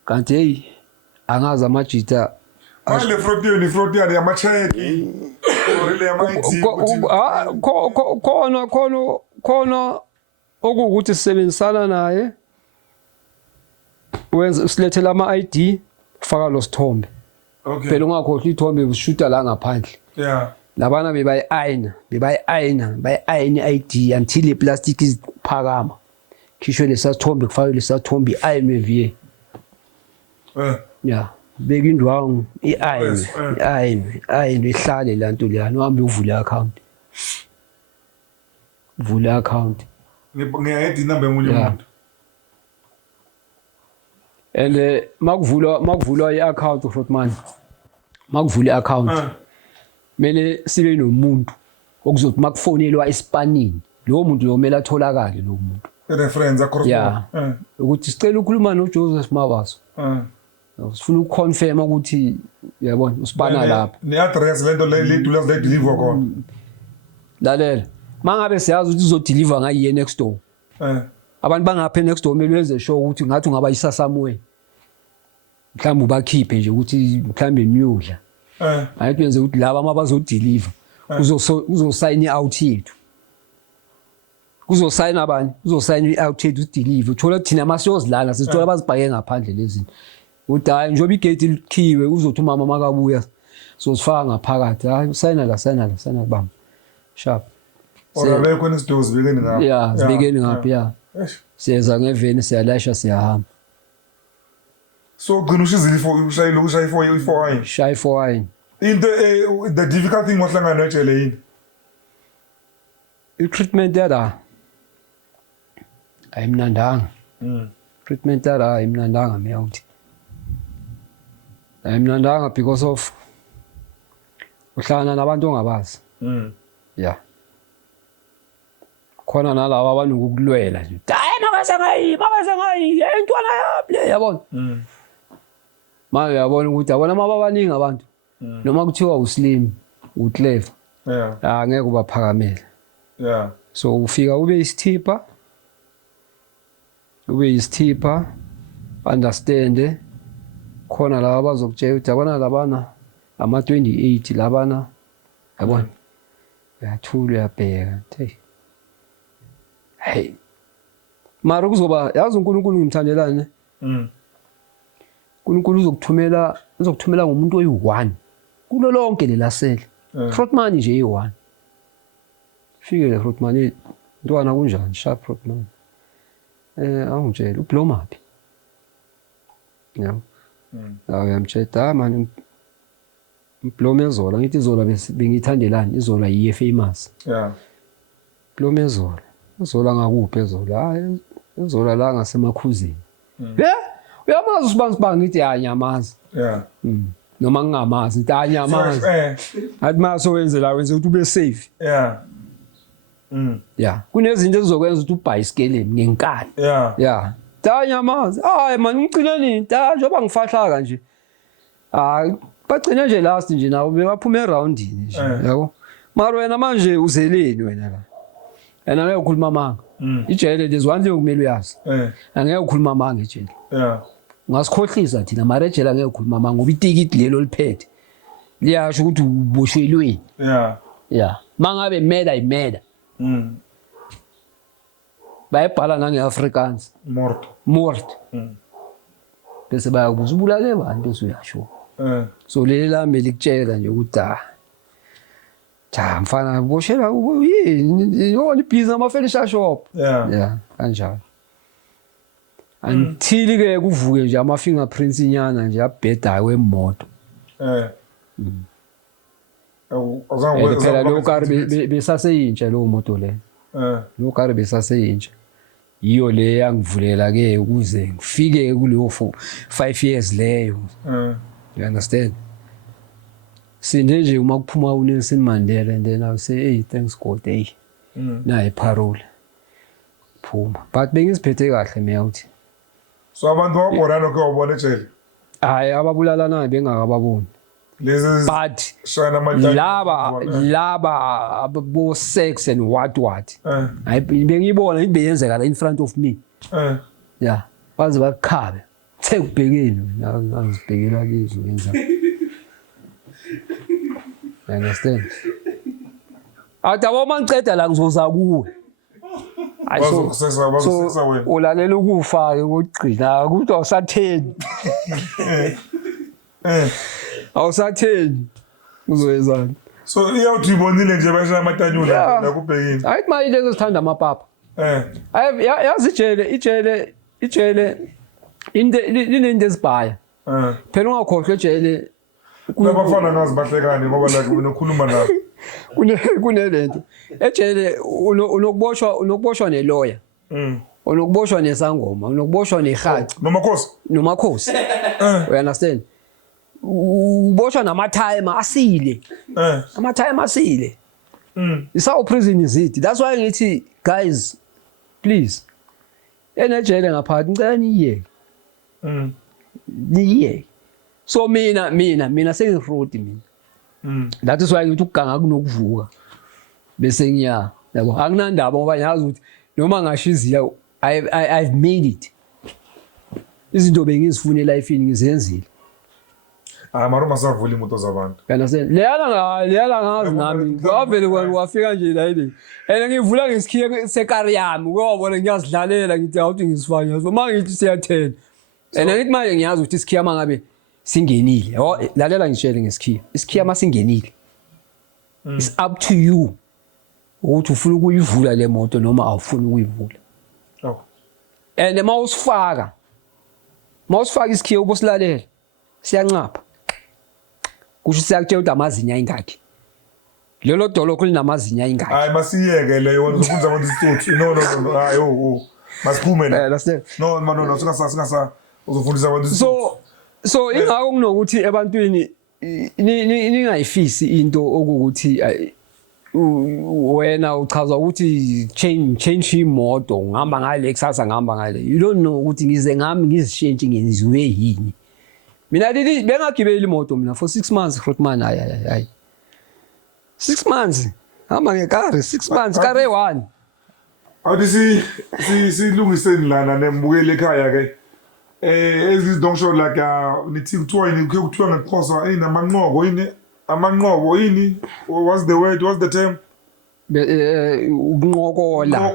kanti hey angazi amajita manje fraud yamacheki orile yama-IT khona okuwukuthi sisebenzisana naye wenza usilethela ama-ID faka lo sithombe phela ungakhohlwa ithombe ushuta la ngaphandle labana bebayi-ayina i-ID until iplastic iziphakama khishwe lesasithombe kufakwe lesasithombe i-ayinwe vie beka indwangu i-ayinwe ihlale la nto leyani uhambe uvule i-account nge-ID number yomunye umuntu and makuvulwa i-account Frotman makuvula i-account mele sibe nomuntu okuzothi makufonelwa esipanini lo muntu lomela atholakale lo muntu reference across ukuthi sicela ukukhuluma noJoseph Mabaso sifuna ukuconfirm ukuthi yabona usibana lapha ne-address lento le-dula deliver khona lalela mangabe siyazi ukuthi uzodeliver ngayiye next door abantu bangapha next door kumele wenze sure ukuthi ngathi ungaba isasamwe mhlawumbe ubakhiphe nje ukuthi mhlawumbe niyodla ayithi wenze ukuthi laba mabazodeliver uzosayina i-out yethu kuzosayina abanye uzosayina i-out yethu udeliver uthola thina masiyozilala sithola bazibhake ngaphandle lezi uthi hayi njengoba igate likhiwe uzothi umama makabuya sosifaka ngaphakathi hayi sayina bamba sharp ora khona isidingo zibekeni ngapha yeah zibekeni ngapha yeah siyeza ngeveni siyalasha siyahamba so ugcina ushayile for wine shy for wine into the difficult thing wahlangana nejele yini i-treatment yada ayimnandanga treatment yada ayimnandanga miyawuthi ayimnandanga because of uhlangana nabantu ongabazi yeah khona nalabo abanokukulwela nje hayi makaze ngayi intwana yable yabona manje yabona ukuthi abona mababaningi abantu noma kuthiwa uslim uclever angeke ubaphakamela so ufika ube isithipha understand khona laba bazokutshela ukuthi abona labana ama 28 labana yabona uyathula uyabheka hey mara kuzoba yazi uNkulunkulu ngimthandelane uNkulunkulu uzokuthumela ngomuntu oyi1 kulo lonke lelasele Trotman nje eyi1 fike Trotman intwana kunjani sharp Trotman angitshela uBlomaphi yabo uyamtshela man Blomezola ngithi izola bengithandelani izola yiye famous Blomezola izola ngakuphi ezola hayi izola la ngasemakhuzini uyamazi usibanga ngithi anyamazi noma ngingamazi ngithi anyamazi athi maso wenzela wenze ukuthi ube safe kunezinto ezizokwenza ukuthi ubhayisikele ngenkani anyamazi hayi man ngicina nini njengoba ngifahla kanje bagcina nje last nje nawo bebaphuma eroundini nje yabo mara wena manje uzeleni wena la yena ngeke ukhuluma manga ijele there's one thing okumele uyazi angeke ukhuluma manga ejele ngasikhohlisa thina mara ejele angeke ukhuluma manga ngoba itikiti lelo liphethe liyasho ukuthi uboshwelweni mangabe meda imeda bayibhala nangeAfrikaans mort bese bayakubuza ubulale bani bese uyasho so leli lami likutshela nje ukuthi mfana boshela yini yona ibhizi ama-furniture shop kanjalo until ke kuvuke nje ama-fingerprints inyana nje abhedayo wemoto phela lo kari besaseyintsha lowo moto le lo kari besaseyintsha yiyo le yangivulela ke ukuze ngifike kuleyo 5 years leyo you understand sinde nje uma kuphuma uNelson Mandela and then I say hey thanks God hey nayi parole phuma but bengiziphethe kahle miyawuthi so abantu waborana ke wabona ejele hayi ababulalana bengakababoni lezi but shana manje laba bo sex and what hayi bengiyibona ibe yenzeka la in front of me baze bakhabe sekubhekeni ngizibhekela kizo yenza understand awutabo mangiceda la ngizoza kuwe so ulalela ukufa ke ukugcina ukuthi awusatheni awusatheni uzoyezana so iyawuthi ibonile nje bashaya amatanyula la kubhekini ayithi manje lezi sithanda amapapa yazi ijele into ezibhaya phela ungakhohlwa ejele labafana ngazi bahlekani ngoba la unokhuluma la kunelento ejele unokuboshwa nelawyer unokuboshwa nesangoma unokuboshwa nehaci nomakhosi you understand uboshwa namatime asile amatime asile isawu prison izithi that's why ngithi guys please enejele ngaphakathi ngicela niyeke niyeke. So mina sengirodi mina. That is why ngithi ukuganga kunokuvuka bese ngiya yabo akunandaba ngoba ngiyazi ukuthi noma ngashiziya I've made it. Izinto bengizifuna elifeini ngizenzile. Mara masavula imoto zabantu. Understand? Leyala ngazi nami. Kwavele kwafika nje la yini. Ngivula ngesikhiye sekari yami. Uyabona ngiyazidlalela ngithi awuthi ngisifanya. So manje ngithi siyathela. Ngithi manje ngiyazi ukuthi isikhiya mangabe singenile. Lalela ngitshele ngesikhiya. Isikhiya masingenile. It's up to you. Ukuthi ufuna ukuyivula le moto noma awufuni ukuyivula. And mawusifaka isikhiya ubosilalela siyancapha. Kusho siyakutshela ukuthi amazinya ingakhi. Lelo dolokho linamazinya ingakhi. Hayi masiyeke le yona uzofunza abantu isituthu. No. Hayi masiphume la. No singasa uzofundisa abantu isituthu. So ingakho kunokuthi ebantwini ningayifisi into okuthi wena uchaza ukuthi change imoto ngihamba ngale kusasa ngihamba ngale. You don't know ukuthi ngize ngami ngizishintshe ngenziwe yini. Mina lithi bengagibela imoto mina for 6 months Grootman hayi 6 months hamba ngekari 6 months kare 1 awuthi silungiseni lana nembukele ekhaya ke ezidongisho like nithi kuthiwa yini kuthiwa ngekhosa inamanqobo yini amanqobo yini what's the word what's the term ukunqokola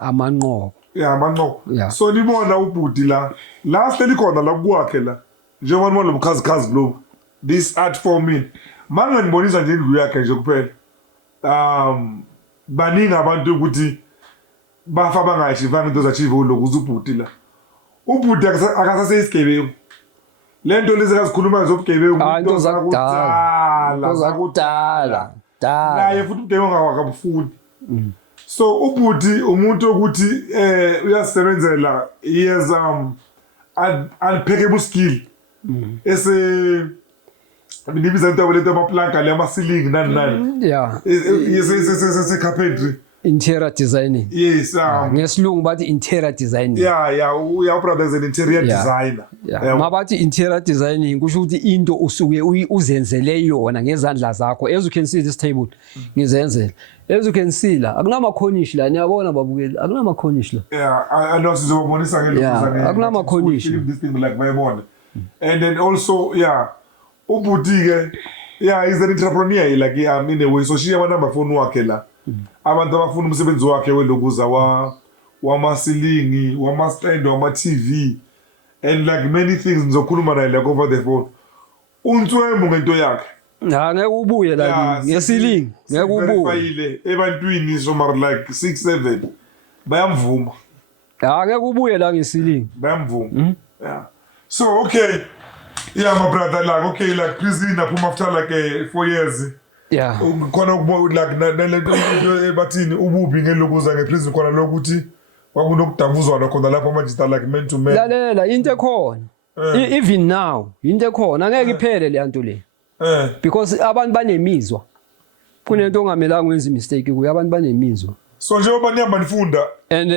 amanqobo amanqobo so libona ubhudi la sihleli khona la kwakhe la njengoba lo bukhazikhazi lo this art for me manje ngibonisa nje indlu yakhe nje kuphela baningi abantu ukuthi bafa bangayichivanga into zachive lokho ubhudi la ubhudi akasase isigebengu lento lezi akazikhuluma zobugebengu into zakudala naye futhi ubugebengu ngakabufuni so ubhudi umuntu ukuthi uyasebenzela years unpickable skill ese nibiza into abaleta amaplanka le ama-ceiling nani yes carpentry interior designing. Yes, ngesilungu bathi interior designing. Yeah, brother is an interior designer. Mabathi interior designing kusho ukuthi into usuke uzenzele yona ngezandla zakho. As you can see this table ngizenzela. As you can see la akunamakhonishi la niyabona babukeli akunamakhonishi la. Yeah, I know sizobonisa ngelokuzane. Akunamakhonishi. This thing like bayibona. And then also ubhudi ke he's an entrepreneur like in a way so she have number phone wakhe la. Abantu abafuna umsebenzi wakhe welokuza wamasilingi wama-stand wama-TV and like many things nizokhuluma naye like over the phone untswembu ngento yakhe ngeke ubuye la ngesilingi ngeke ubuye ebantwini somar like 6-7 bayamvuma ngeke ubuye la ngesilingi bayamvuma so okay my brother like okay like prison aphuma after like 4 years khona like bathini ububi ngelokuza ngeprison khona lokuthi kwakunokudavuzwana khona lapha manje like man to man lalela into ekhona even now into ekhona angeke iphele le nto le because abantu banemizwa kunento ongamelanga wenza mistake kuye abantu banemizwa so njengoba nihamba nifunda and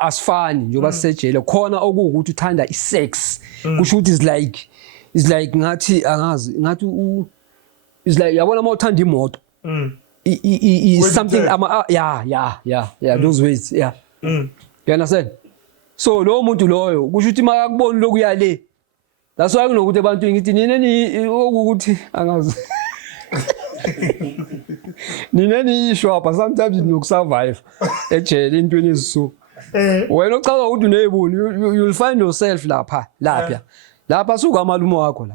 asifani njengoba sisejele khona okuwukuthi uthanda isex kusho ukuthi is like ngathi angazi ngathi it's like yabona mawuthanda imoto is something those ways you understand so lo muntu loyo kusho ukuthi makakubona lokhu yale that's why kunokuthi abantu ngithi nineni ukuthi angazi nineni ishwapha sometimes nokusurvive ejele intweni eziso wena ucaza ukuthi unebuni you'll find yourself lapha suka amalumo wakho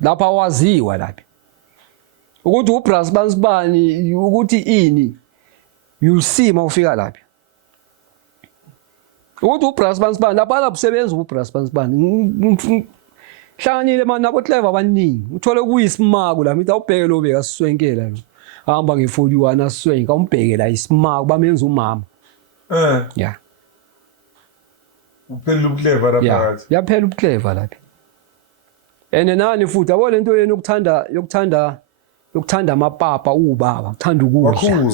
lapha waziwa lapha ukuthi uBras Bansibani ukuthi ini you'll see mawufika lapha ukuthi uBras Bansibani lapha labusebenza uBras Bansibani hlanganile manje nabo Clever abaningi uthole kuyisimako la mithi awubheke lo beka siswenkela lo hamba nge41 aswenka umbheke la isimako bamenza umama uphela uClever lapha yaphela uClever lapha ene nani futhi yabo lento yenu yokuthanda amapapa ubaba uthanda ukudla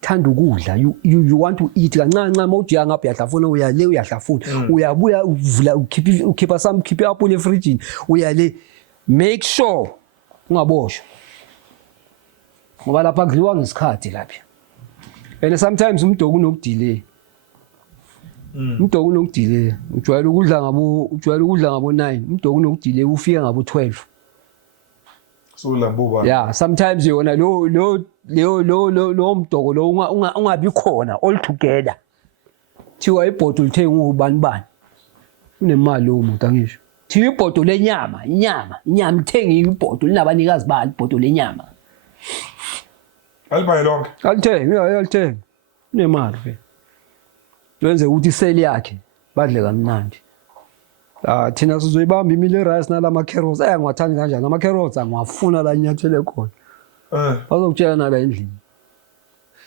thanda ukudla you want to eat kancane mawujiya ngapha uyahlafuna uya le uyahlafuna uyabuya uvula ukhipha some khiphe apple efridge uya le make sure ungaboshwa ngoba lapha kudliwa ngesikhathi lapha and sometimes umdoko unokudelay umdoko unokudelay ujwayele ukudla ngabo 9 umdoko unokudelay ufika ngabo 12 so lambuba yeah sometimes yona lo mdoko lo ungabi khona all together thiwa ibhottle lithenga ubani unemali lo muntu angisho thiwa ibhottle lenyama inyama lithenga ibhottle linabanikazi bani ibhottle lenyama alibaye lonke alithenga unemali ke wenze ukuthi iseli yakhe badle kamnandi thina sizoyibamba imile rice nalama carrots ngiwathanda kanjani ama carrots angiwafuna la nyathele khona bazokutshela nala endlini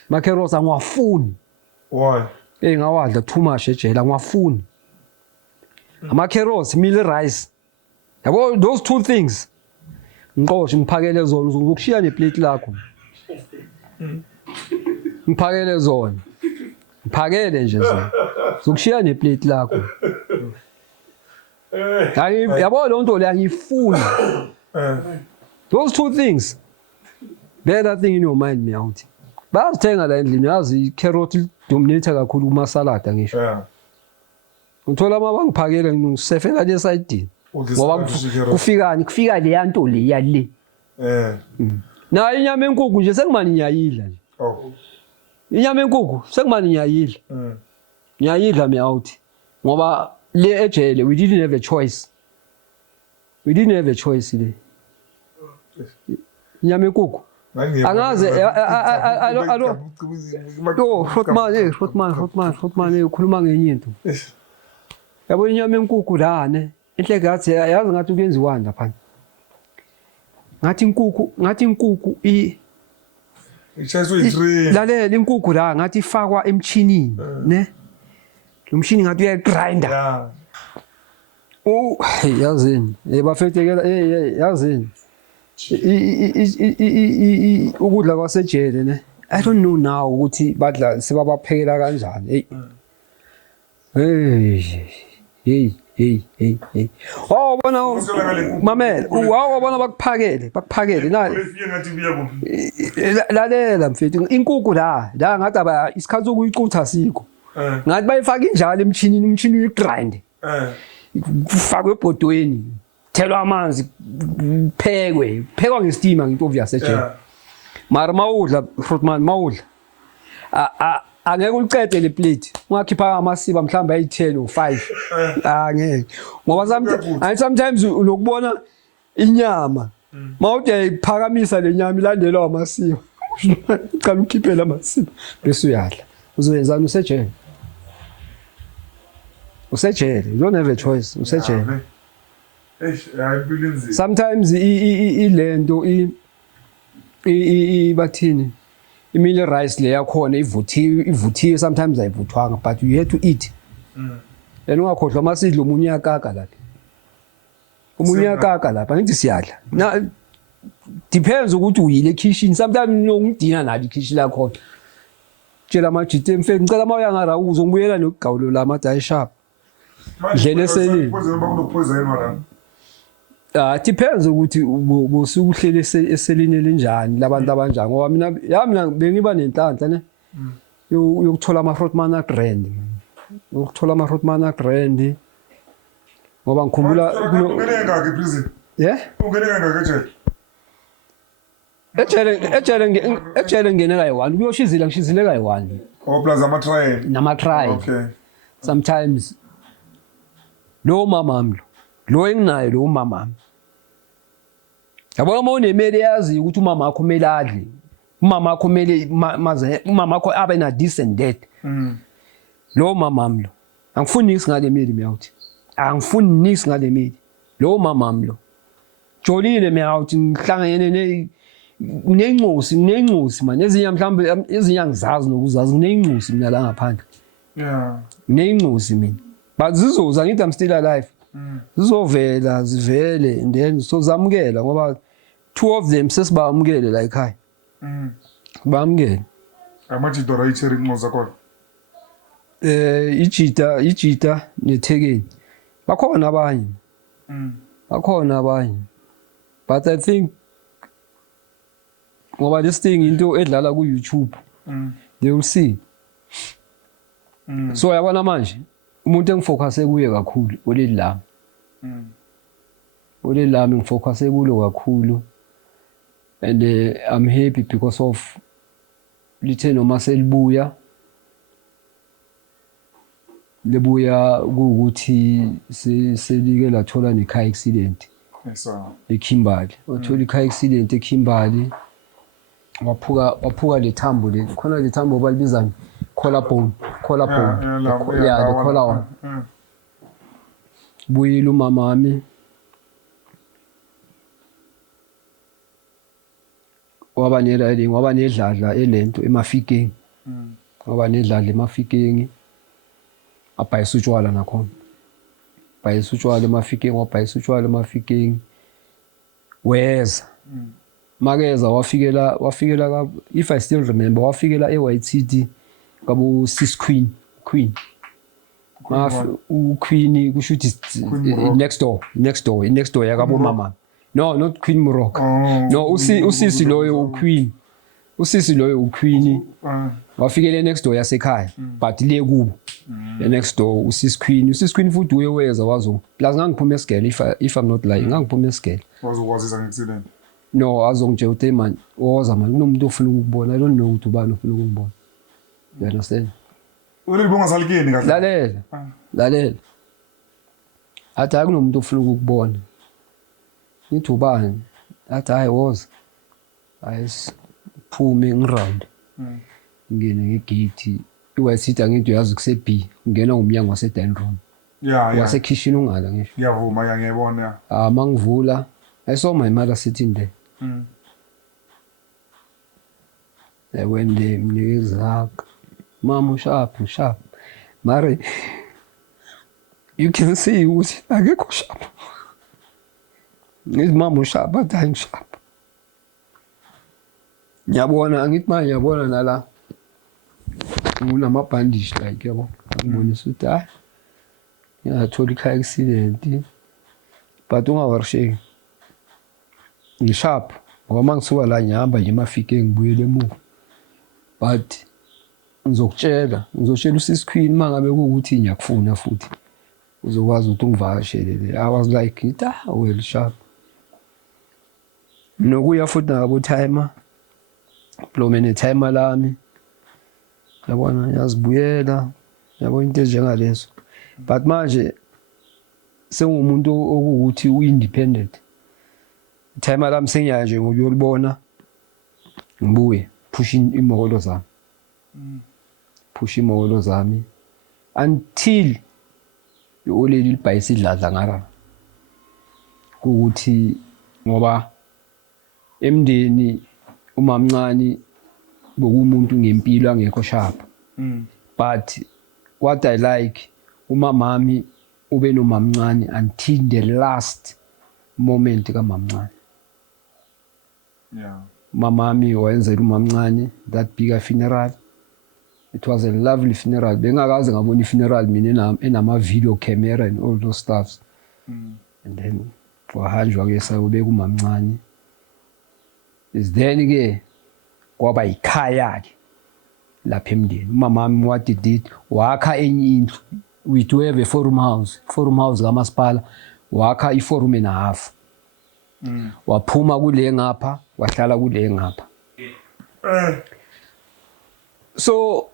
ama carrots angiwafuni why ngawadla too much ejela angiwafuni ama carrots mile rice yabo those two things ngiqoshe ngiphakele zona uzokushiya neplate lakho ngiphakele zona ngiphakele nje zona uzokushiya neplate lakho yabo lo nto le angifuni those two things better thing in your mind me out bazithenga la endlini yazi icarrot dominate kakhulu kuma salad ngisho uthola mabangiphakele ngisefela le side ngoba kufika le yanto le yale na inyama enkukhu nje sekumani nyayidla nje inyama enkukhu sekumani nyayidla nyayidla me out ngoba le ejele we didn't have a choice le inyama enkukhu angaze Rotman ukhuluma ngenye into yabo inyama enkukhu lana enhle ngathi yazi ngathi kuyenziwani lapha ngathi inkukhu ichayiswe i3 lalela inkukhu la ngathi ifakwa emchinini ne lo mchini ngathi uyagrinder yazini bafetekela yazini ukudla kwasejele ne I don't know now ukuthi badla sebabaphekela kanjani hey bona mamela wabona bakuphakele na lalela mfethu inkukhu la ngathi aba isikhathi sokuyicutha sikho ngathi bayifaka injalo emchinini umchini uyigrind ufakwe ebhodweni thelwa amanzi phekwa ngestima into obvious ejele mara mawudla Rotman mawudla angeke ulicede le plate ungakhipha amasiba mhlamba ayi10 or 5 angeke ngoba sometimes unokubona inyama mawuthi ayiphakamisa le nyama ilandelwa amasiba uqala ukhiphela amasiba bese uyadla uzoyenzana usejele you don't have a choice usejele sometimes ilento bathini imile rice le yakhona ivuthiwe sometimes ayivuthwanga but you have to eat yena ungakhohlwa masidlo umunye yakaka lapha ngithi siyadla na depends ukuthi uyile kitchen sometimes nongidina nalo kitchen lakho tshela amajite mfethu ngicela mawuya ngara uzongibuyela nokugawulo lama dye sharp ndlele selini depends ukuthi bosukuhlele eselini elinjani labantu abanjani ngoba mina bengiba nenhlanhla ne yokuthola ama Rotman grand ngoba ngikhumbula ungene ngake prison ungene ngake ejele ngene kayi1 kuyoshizila ngishizile kayi1 plus ama trial nama trial okay sometimes lo mamami lo enginayo lo mamami yabona uma unemeli yazi ukuthi umama wakho kumele adle umama wakho kumele umama wakho abe na decent death lo mamami lo angifuni ngale meli miyawuthi angifuni ngale meli lo mamami lo jolile miyawuthi ngihlangene nencosi man ezinye mhlambe ezinye angizazi nokuzazi nencosi mina la ngaphandle nencosi mina but zizoza ngithi I'm still alive zizovela zivele and then sizamukela ngoba two of them sesibamukele la ekhaya bamukele amajito right-sharing inqobo zakhona ijita neThekwini bakhona abanye but I think ngoba this thing into edlala ku YouTube they will see so yabona manje umuntu engifocuse kuye kakhulu olelami ngifocuse kulo kakhulu and I'm happy because of lithe noma selibuya lebuya ukuthi selike lathola ne car accident eKimberley wathola car accident eKimberley waphuka lethambo le khona lethambo balibizana collarbone yeah the collar one buyile umama wami waba nedladla elento emafikeng waba nedladla emafikeng abhayisa utshwala nakhona bhayisa utshwala emafikeng weza makeza wafikela if I still remember wafikela eWhite City kabo Sis Queen uQueen kusho ukuthi next door yakabo mama no not Queen Morocco no usisi loyo uQueen wafikele next door yasekhaya but le kubo the next door uSis Queen futhi uyeweza wazo plus ngangiphuma esigele if I'm not lying ngangiphuma esigele wazokwazisa ngeaccident no azongitshela ukuthi man woza man kunomuntu ofuna ukubona I don't know ukuthi ubani ofuna ukubona you understand ulibonga salikini kahle lalela athi akunomuntu ofuna ukubona nithi ubani athi hayi woza ayisiphume ngiround ngene ngegate iWhite City angithi uyazi kuse B ngena ngomnyango wase dining room wase kitchen ungala ngisho ngiyavuma ngiyabona mangivula I saw my mother sitting there when they mnikeza mama sharp mari you can see ukuthi akekho sharp ngithi mama sharp but I'm sharp ngiyabona angithi manje ngiyabona nala unamabhandishi like yabo ngibonisa ukuthi hayi ngiyathola car accident but ungawarisheki ngisharp ngoba mangisuka la ngihamba nje emafikeng ngibuyele emuva but ngizotshela uSis Queen mangabe ukuthi ngiyakufuna futhi uzokwazi ukuthi ungivakashele I was like well sharp nokuya futhi nabo timer plomene timer lami yabona yazibuyela yabo into njengalezo but manje sengumuntu okuthi uindependent timer lami sengiyaya nje ngiyolibona ngibuye push imokolo zami until oleli libhayisa idladla ngara ukuthi ngoba emndeni umamncane bokumuntu ngempilo angekho sharp but what I like umamami ube nomamncane until the last moment kamamncane mamami wayenzela umamncane that bigger funeral. It was a lovely funeral. Bengakaze ngabona ifuneral mina enama video camera and all those stuffs. And then wahanjwa ke sayobeka umamncane. Is then ke kwaba ikhaya ke lapha emndeni. Umamami what he did wakha enye indlu. We do have a forum house kamasipala wakha iforum and a half. Waphuma kule ngapha wahlala kule ngapha. So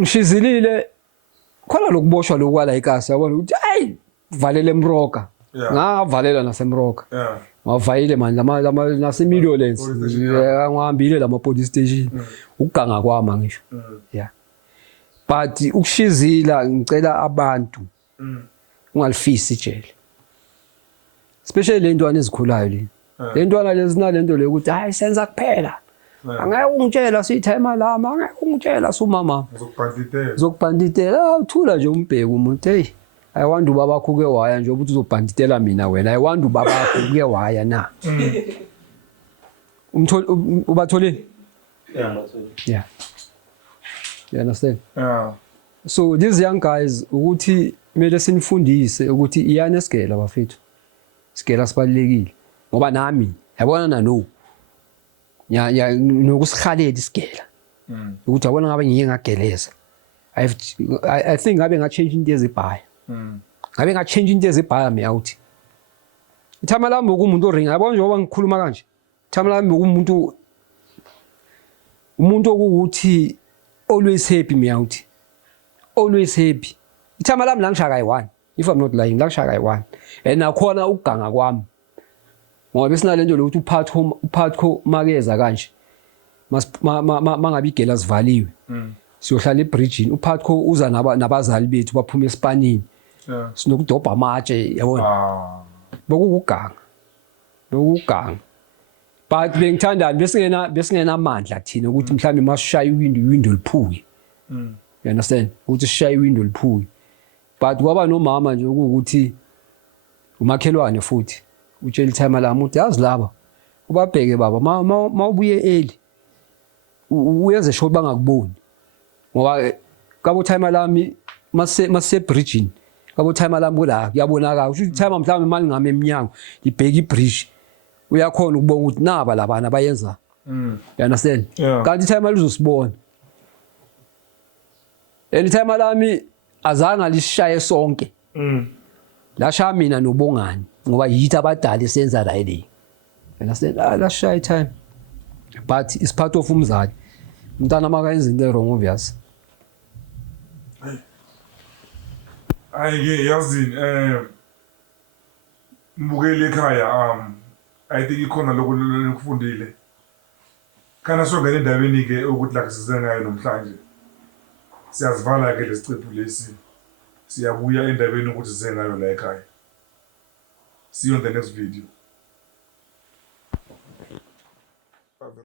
ngishizilile khona lokuboshwa lokwala ikasi yabona ukuthi hey valele eMroka ngavalela naseMroka ngavayile manje nasemilio lens ngihambile lama police station ukuganga kwami ngisho yeah but ukushizila ngicela abantu ungalifisi ijele especially lentwana ezikhulayo lentwana lezi nalento le ukuthi hayi senza kuphela angeke ungitshela siyithema lama angeke ungitshela sumama zokubhanditela uthula nje umbheki umuntu hey I want ubaba bakho ke waya nje ukuthi uzobhanditela mina wena I want ubaba bakho ke waya na ubatholeni Yeah. You understand? Yeah. So these young guys ukuthi kumele sinifundise ukuthi iyani esigela bafethu. Sigela sibalekile. Ngoba nami yabona na no. Ya nokusihalela isigela. Ukuthi yabona ngabe ngiye ngageleza. I think ngabe nga change into ezibhaya. Ngabe nga change into ezibhaya me out. Ithama lami ukumuntu oringa yabona njengoba ngikhuluma kanje. Ithama lami ukumuntu okuthi always happy me out. Always happy. Ithama lami la ngishaka yi1. If I'm not lying, la ngishaka yi1. And nakhona ukuganga kwami. Ngoba besinalento lokuthi uphatho makeza kanje. Mangabe igela sivaliwe. Siyohlala ebridgeini uphatho uza nabazali bethu baphuma esipanini. Sinokudobha amatshe yabona. Bokuganga. But bengithandana besingena amandla thina ukuthi mhlawumbe masishaya iwindow liphuke. You understand? Ukuthi sishaya iwindow liphuke. But kwaba nomama nje ukuthi umakhelwane futhi utshela ithama lami uthi yazi laba ubabheke baba mawubuye early uyenze sure bangakuboni ngoba kabo time lami mase bridgeini kabo time lami kula kuyabonakala ukuthi time mhlawumbe mali ngame eminyango ibheka ibridge uyakhona ukubona ukuthi naba labana bayenza. You understand? Kanti time lizosibona anytime lami azange lishaye sonke. La shaya mina nobongani ngoba yithi abadala isenza la ile. Understand? La shaya time. But it's part of umzali. Umntana makayenza into wrong obvious. Ayike yazini mbukele ekhaya I think ikhona lokho nikufundile. Kana songena endaweni ke ukuthi la size ngayo namhlanje. Siyazivala ke lesiciphu lesi. Siyabuya endabeni ukuthi size ngayo la ekhaya. See you on the next video.